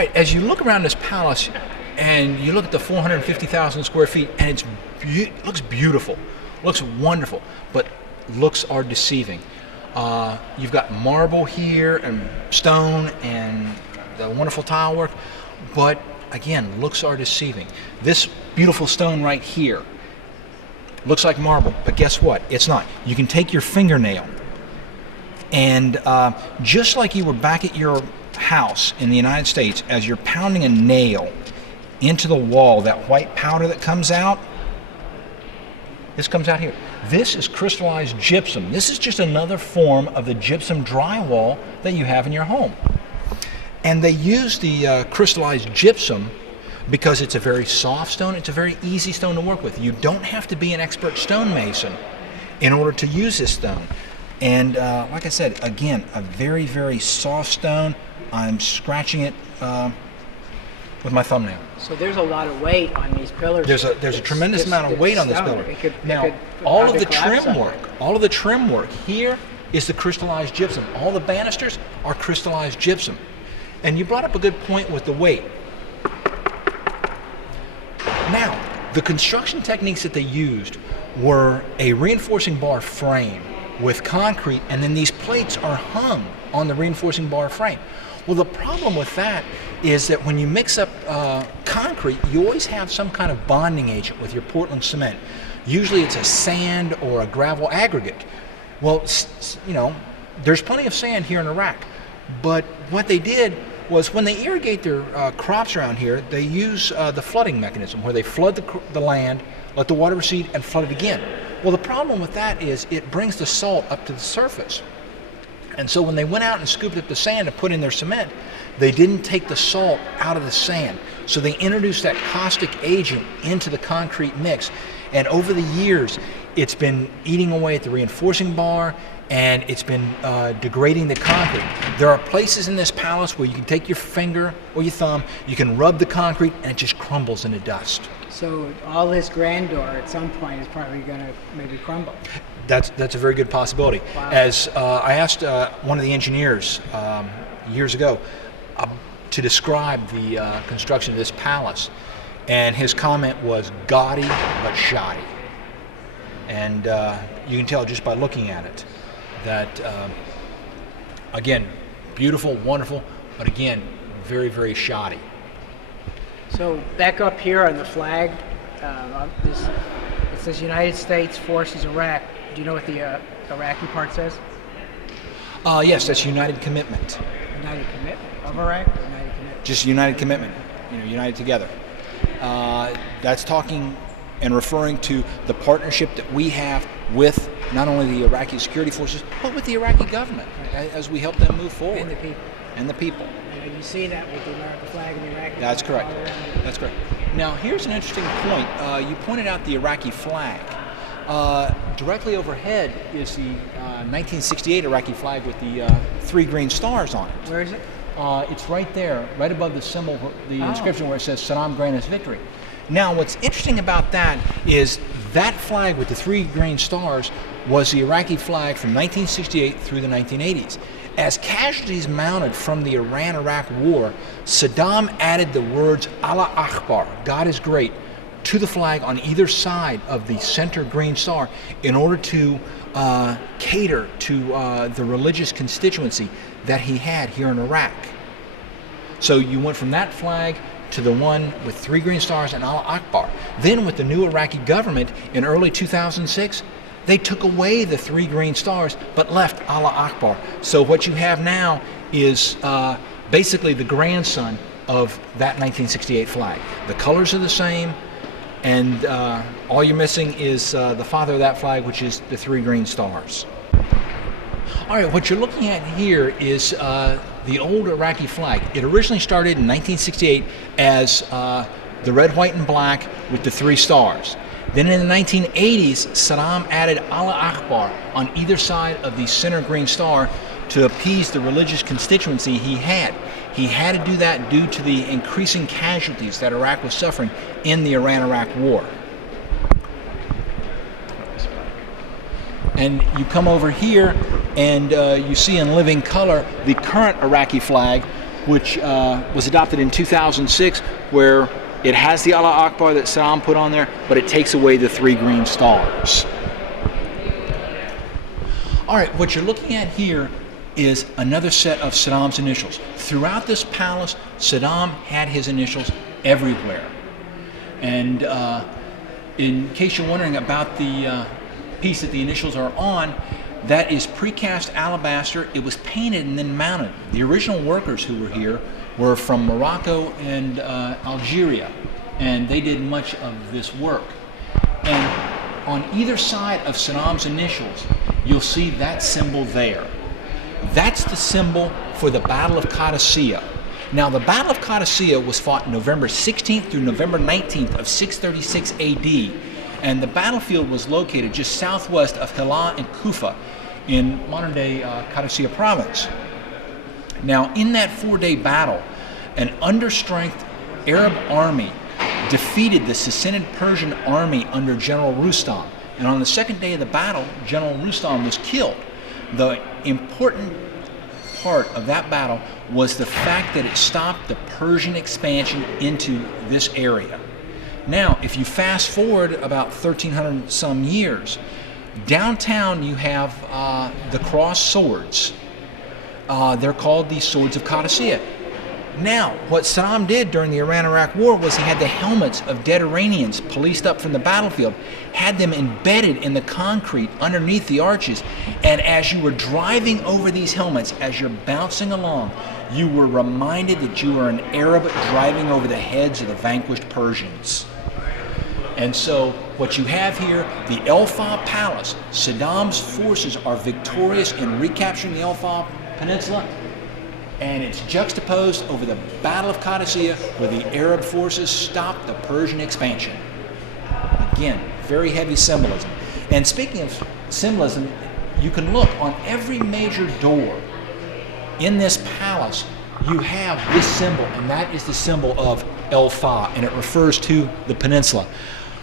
right, as you look around this palace and you look at the 450,000 square feet, and it looks beautiful, looks wonderful, but looks are deceiving. You've got marble here and stone and the wonderful tile work, but again, looks are deceiving. This beautiful stone right here looks like marble, but guess what? It's not. You can take your fingernail and just like you were back at your house in the United States, as you're pounding a nail into the wall, that white powder that comes out, this comes out here. This is crystallized gypsum. This is just another form of the gypsum drywall that you have in your home. And they use the crystallized gypsum because it's a very soft stone. It's a very easy stone to work with. You don't have to be an expert stonemason in order to use this stone. And like I said, again, a very, very soft stone. I'm scratching it with my thumbnail. So there's a lot of weight on these pillars. There's a tremendous amount of weight on this pillar. Now, all of the trim work here is the crystallized gypsum. All the banisters are crystallized gypsum. And you brought up a good point with the weight. Now, the construction techniques that they used were a reinforcing bar frame with concrete, and then these plates are hung on the reinforcing bar frame. Well, the problem with that is that when you mix up concrete, you always have some kind of bonding agent with your Portland cement. Usually it's a sand or a gravel aggregate. Well, you know, there's plenty of sand here in Iraq, but what they did was when they irrigate their crops around here, they use the flooding mechanism where they flood the land, let the water recede, and flood it again. Well, the problem with that is it brings the salt up to the surface. And so when they went out and scooped up the sand and put in their cement, they didn't take the salt out of the sand. So they introduced that caustic agent into the concrete mix. And over the years, it's been eating away at the reinforcing bar, and it's been degrading the concrete. There are places in this palace where you can take your finger or your thumb, you can rub the concrete, and it just crumbles into dust. So all this grandeur at some point is probably going to maybe crumble. That's a very good possibility. Wow. As I asked one of the engineers years ago to describe the construction of this palace, and his comment was gaudy but shoddy. And you can tell just by looking at it that, again, beautiful, wonderful, but again, very, very shoddy. So back up here on the flag, it says United States Forces Iraq. Do you know what the Iraqi part says? Yes, that's United Commitment. United Commitment of Iraq? Or United Commitment? Just United Commitment, you know, united together. That's talking and referring to the partnership that we have with not only the Iraqi security forces, but with the Iraqi government as we help them move forward. And the people. And the people. And you see that with the American flag and the Iraqi. That's correct. That's correct. Now, here's an interesting point. You pointed out the Iraqi flag. Directly overhead is the 1968 Iraqi flag with the 3 green stars on it. Where is it? It's right there, right above the symbol, the inscription where it says Saddam grant us victory. Now, what's interesting about that is that flag with the 3 green stars was the Iraqi flag from 1968 through the 1980s. As casualties mounted from the Iran-Iraq war, Saddam added the words Allah Akbar, God is great, to the flag on either side of the center green star in order to cater to the religious constituency that he had here in Iraq. So you went from that flag to the one with 3 green stars and Allah Akbar. Then with the new Iraqi government in early 2006, they took away the 3 green stars but left Allah Akbar. So what you have now is basically the grandson of that 1968 flag. The colors are the same, and all you're missing is the father of that flag, which is the 3 green stars. All right, what you're looking at here is the old Iraqi flag. It originally started in 1968 as the red, white, and black with the 3 stars. Then in the 1980s, Saddam added Allah Akbar on either side of the center green star to appease the religious constituency he had. He had to do that due to the increasing casualties that Iraq was suffering in the Iran-Iraq war. And you come over here and you see in living color the current Iraqi flag, which was adopted in 2006, where it has the Allah Akbar that Saddam put on there, but it takes away the 3 green stars. All right, what you're looking at here is another set of Saddam's initials. Throughout this palace, Saddam had his initials everywhere. And in case you're wondering about the piece that the initials are on, that is precast alabaster. It was painted and then mounted. The original workers who were here were from Morocco and Algeria, and they did much of this work. And on either side of Saddam's initials, you'll see that symbol there. That's the symbol for the Battle of Qadisiyah. Now, the Battle of Qadisiyah was fought November 16th through November 19th of 636 AD, and the battlefield was located just southwest of Hillah and Kufa in modern-day Qadisiyah province. Now, in that 4-day battle, an understrength Arab army defeated the Sassanid Persian army under General Rustam. And on the second day of the battle, General Rustam was killed. The important part of that battle was the fact that it stopped the Persian expansion into this area. Now, if you fast forward about 1,300 some years, downtown you have the cross swords. They're called the Swords of Qadisiyah. Now, what Saddam did during the Iran-Iraq War was he had the helmets of dead Iranians policed up from the battlefield, had them embedded in the concrete underneath the arches, and as you were driving over these helmets, as you're bouncing along, you were reminded that you were an Arab driving over the heads of the vanquished Persians. And so what you have here, the Alfaw Palace, Saddam's forces are victorious in recapturing the Alfaw Peninsula, and it's juxtaposed over the Battle of Qadisiyah, where the Arab forces stopped the Persian expansion. Again, very heavy symbolism. And speaking of symbolism, you can look on every major door in this palace, you have this symbol, and that is the symbol of Alfaw, and it refers to the peninsula.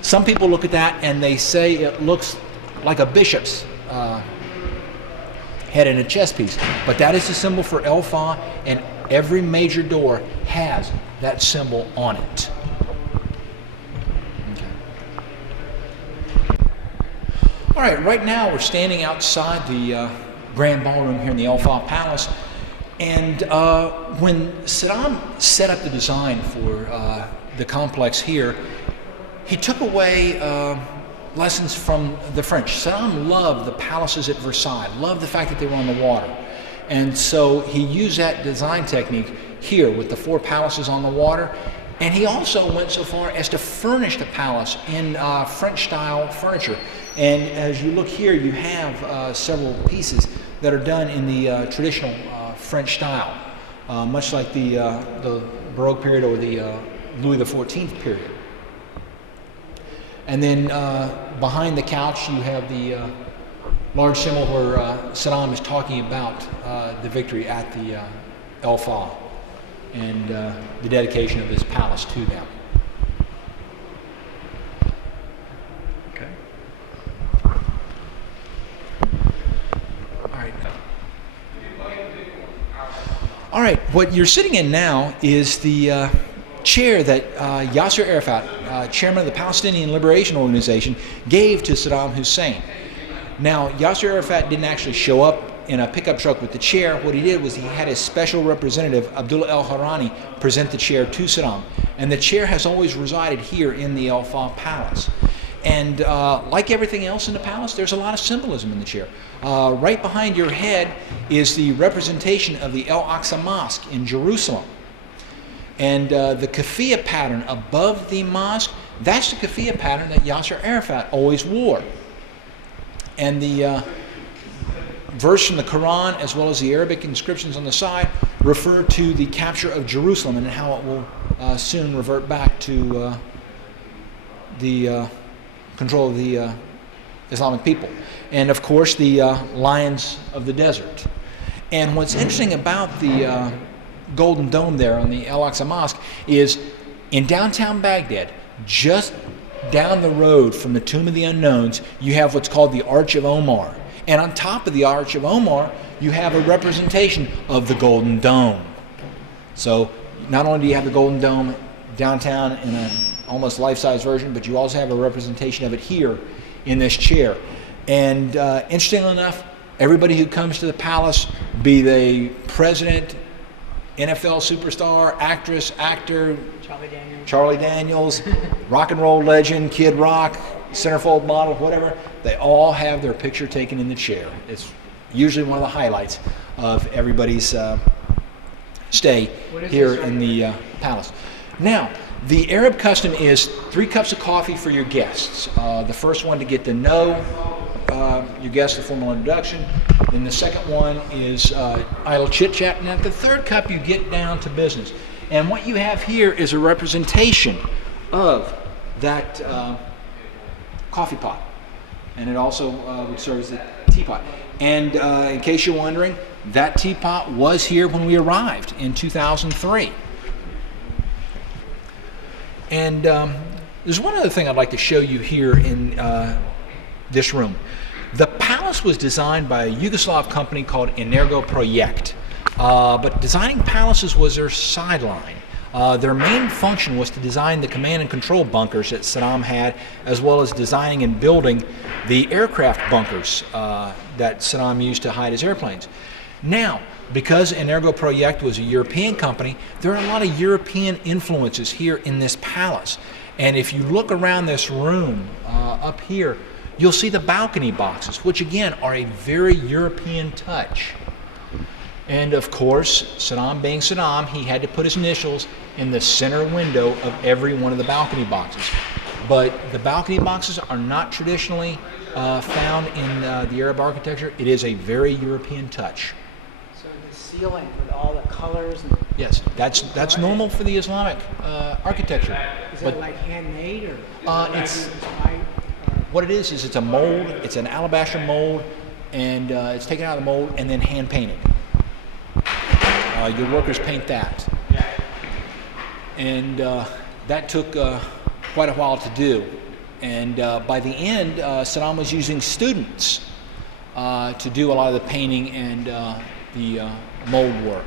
Some people look at that and they say it looks like a bishop's head in a chess piece, but that is the symbol for Alfaw, and every major door has that symbol on it. Okay. All right, right now we're standing outside the Grand Ballroom here in the Alfaw Palace, and when Saddam set up the design for the complex here, he took away lessons from the French. Saddam loved the palaces at Versailles, loved the fact that they were on the water. And so he used that design technique here with the 4 palaces on the water. And he also went so far as to furnish the palace in French-style furniture. And as you look here, you have several pieces that are done in the traditional French style, much like the Baroque period or the Louis XIV period. And then behind the couch, you have the large symbol where Saddam is talking about the victory at the Alfaw and the dedication of this palace to them. Okay. All right. All right. What you're sitting in now is the chair that Yasser Arafat, chairman of the Palestinian Liberation Organization, gave to Saddam Hussein. Now, Yasser Arafat didn't actually show up in a pickup truck with the chair. What he did was he had his special representative, Abdullah El-Harani, present the chair to Saddam. And the chair has always resided here in the Alfaw Palace. And like everything else in the palace, there's a lot of symbolism in the chair. Right behind your head is the representation of the Al-Aqsa Mosque in Jerusalem. And the keffiyeh pattern above the mosque, that's the keffiyeh pattern that Yasser Arafat always wore. And the verse from the Quran, as well as the Arabic inscriptions on the side, refer to the capture of Jerusalem and how it will soon revert back to the control of the Islamic people. And of course, the lions of the desert. And what's interesting about the Golden Dome there on the Al-Aqsa Mosque is in downtown Baghdad, just down the road from the Tomb of the Unknowns, you have what's called the Arch of Omar. And on top of the Arch of Omar, you have a representation of the Golden Dome. So not only do you have the Golden Dome downtown in an almost life-size version, but you also have a representation of it here in this chair. And interestingly enough, everybody who comes to the palace, be they president, NFL superstar, actress, actor, Charlie Daniels, rock and roll legend, Kid Rock, centerfold model, whatever, they all have their picture taken in the chair. It's usually one of the highlights of everybody's stay here in the palace. Now, the Arab custom is 3 cups of coffee for your guests. The first one to get to know your guests, a formal introduction. Then the second one is idle chit chat. And at the third cup, you get down to business. And what you have here is a representation of that coffee pot. And it also would serve as a teapot. And in case you're wondering, that teapot was here when we arrived in 2003. And there's one other thing I'd like to show you here in this room. The palace was designed by a Yugoslav company called Energo Projekt, but designing palaces was their sideline. Their main function was to design the command and control bunkers that Saddam had, as well as designing and building the aircraft bunkers that Saddam used to hide his airplanes. Now, because Energo Projekt was a European company, there are a lot of European influences here in this palace. And if you look around this room up here, you'll see the balcony boxes, which again are a very European touch. And of course, Saddam being Saddam, he had to put his initials in the center window of every one of the balcony boxes. But the balcony boxes are not traditionally found in the Arab architecture. It is a very European touch. So the ceiling with all the colors. And yes, that's normal for the Islamic architecture. Is it like handmade or? It's what it is it's a mold. It's an alabaster mold, and it's taken out of the mold and then hand painted. Your workers paint that, and that took quite a while to do. And by the end, Saddam was using students to do a lot of the painting and the mold work.